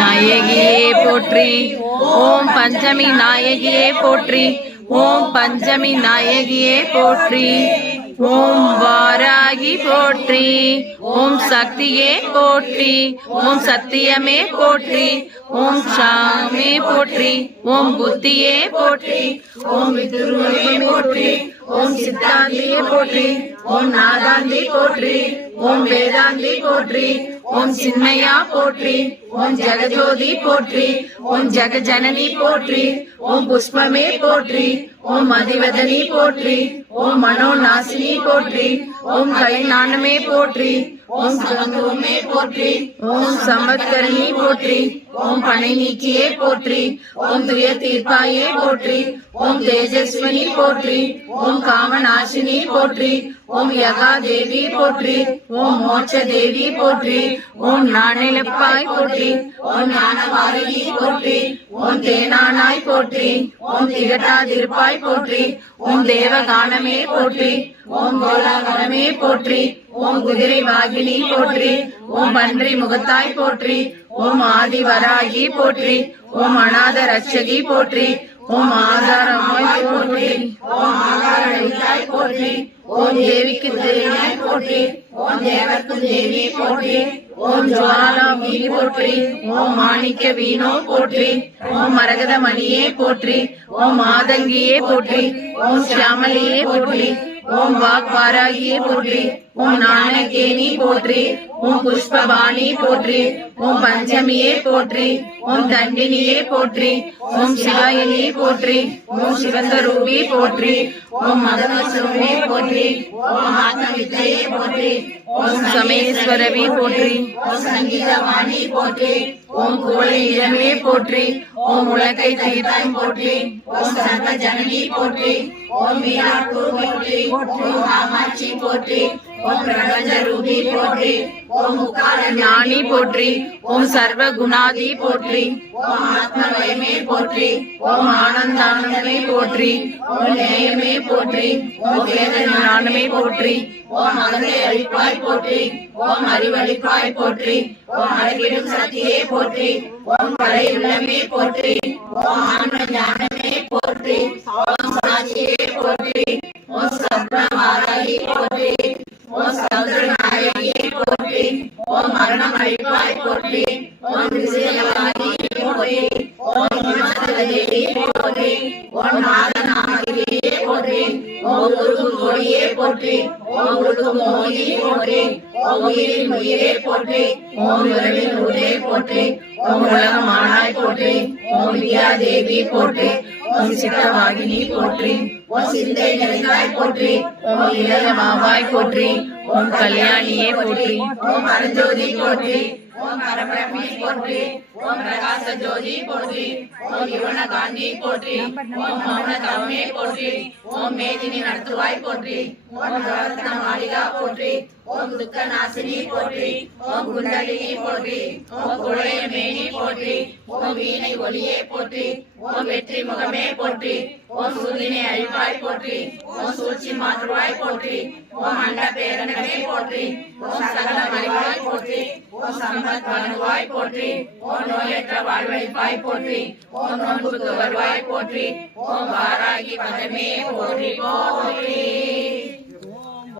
நாயகியே போற்றி. ஓம் பஞ்சமி நாயகியே போற்றி. ஓம் பஞ்சமி நாயகியே போற்றி. ஓம் வாராகி போற்றி. ஓம் சக்தியே போற்றி. ஓம் சத்தியமே போற்றி. ஓம் சாமே போற்றி. ஓம் புத்தியே போற்றி. ஓம் விதுருவே போற்றி. ஓம் சித்தாந்தியே போற்றி. ஓம் நாதாந்தி போற்றி. ஓம் வேதாந்தி போற்றி. ஓம் சின்மயா போற்றி. ஓம் ஜெகஜோதி போற்றி. ஓம் ஜெகஜனனி போற்றி. ஓம் புஷ்பமே போற்றி. ஓம் மதிவதனி போற்றி. ஓம் மனோநாசினி போற்றி. ஓம் கலைஞானமே போற்றி. ஓம் சமத்துவமே போற்றி. ஓம் சம்பத்கரணி போற்றி. ஓம் பனை நீக்கியே போற்றி. ஓம் துய தீர்ப்பாயே போற்றி. ஓம் தேஜஸ்வனி போற்றி. ஓம் காமநாசினி போற்றி. ஓம் யகா தேவி போற்றி. ஓம் மோட்ச தேவி போற்றி. ஓம் நாணிலப்பாய் போற்றி. ஓம் ஞானவாரிணி போற்றி. ஓம் தேனானாய் போற்றி. ஓம் திகட்டாதிருப்பாய் போற்றி. ஓம் தேவகானமே போற்றி. ஓம் கோலாகலமே போற்றி. ஓம் குதிரை வாகினி போற்றி. ஓம் பன்றி முகத்தாய் போற்றி. ஓம் ஆதி வராகி போற்றி. ஓம் அநாத ரட்சகி போற்றி. ஓம் ஆதாரமாய் போற்றி. ஓம் ஆகாரணித்தாய் போற்றி. ஓம் தேவிக்கு தேவியாய் போற்றி. ஓம் தேவர்க்கு தேவி போற்றி. ஓம் ஜுவாலா வீணி போற்றி. ஓம் மாணிக்க வீணோ போற்றி. ஓம் மரகத மணியே போற்றி. ஓம் மாதங்கியே போற்றி. ஓம் சியாமலியே போற்றி. ஓம் வாக்வாராகியே போற்றி. ஓம் நாணகேனி போற்றி. ஓம் புஷ்பபாணி போற்றி. ஓம் பஞ்சமியே போற்றி. ஓம் தண்டினியே போற்றி. ஓம் சிவாயினி போற்றி. ஓம் சிவந்தரூபி போற்றி. ஓம் மதனஸ்வரூபி போற்றி. ஓம் ஆத்மவித்தையே போற்றி. ஓம் சமேஸ்வரவி போற்றி. ஓம் சங்கீதவாணி போற்றி. ஓம் கோழை இளமே போற்றி. ஓம் உலகை தீர்த்தம் போற்றி. ஓம் சர்வ ஜனனி போற்றி. ஓம் வீராட்டூர் போற்றி. ஓம் காமாட்சி போற்றி. ஓம் பிரபஞ்ச ரூபி போற்றி. ஓம் முக்கால ஞானி போற்றி. ஓம் சர்வ குணாதி போற்றி. ஓம் ஆத்மவயமே போற்றி. ஓம் ஆனந்தானந்தமே போற்றி. ஓம் நேயமே போற்றி. ஓம் வேத ஞானமே போற்றி. ஓம் அகலை அழிப்பாய் போற்றி. ஓம் அறிவழிப்பாய் போற்றி. ஓம் அழகிடும் சக்தியே போற்றி. ஓம் கலை உள்ளமே போற்றி. ஓம் ஆன்ம ஞானமே போற்றி. ஓம் சாட்சியே போற்றி. ஓம் சப்ரமாராயி போற்றி. ஓம் சந்திரநாயகியே போற்றி. ஓம் மரணம் அழிப்பாய் போற்றி. ஓம் விஜயவாணி போற்றி. ஓம் ஹிமாச்சலதேவி போற்றி. ஓம் நாதநாமகிரியே போற்றி. ஓம் குரு கோடியே போற்றி. ஓம் குரு மோகி போற்றி. ஓம் உயிரின் உயிரே போற்றி. ஓம் உறவின் உயிரே போற்றி. ஓம் உலகமானாய் போற்றி. ஓம் வித்யா தேவி போற்றி. ஓம் சித்தவாகினி போற்றி. ஓம் சிந்தை நிறைந்தாய் போற்றி. ஓம் இளைய மாவாய் போற்றி. ஓம் கல்யாணியே போற்றி. ஓம் அருஞ்சோதி போற்றி. ஓம் பரபிரம்மி போற்றி. ஓம் பிரகாச ஜோதி போற்றி. ஓம் யுவன காந்தி போற்றி. ஓம் மௌன தவமே போற்றி. ஓம் மேதினி நடத்துவாய் போற்றி. ஓம் நவரத்ன மாளிகா போற்றி. ஓம் துக்க நாசினி போற்றி. ஓம் குண்டலினி போற்றி. ஓம் குழைய மேனி போற்றி. ஓம் வீணை ஒளியே போற்றி. ஓம் வெற்றி முகமே போற்றி. ஓம் சூரியனை அழிவாய் போற்றி. ஓம் சூழ்ச்சி மாற்றுவாய் போற்றி. ஓம் அண்ட பேரனவே போற்றி. ஓம் சகல மறைவாய் போற்றி. ஓம் சம்பத் வழங்குவாய் போற்றி. ஓம் நோயற்ற வாழ்வழிப்பாய் போற்றி. ஓம் நோன்புக்கு வருவாய் போற்றி. ஓம் வாராகி பதமே போற்றி போற்றி.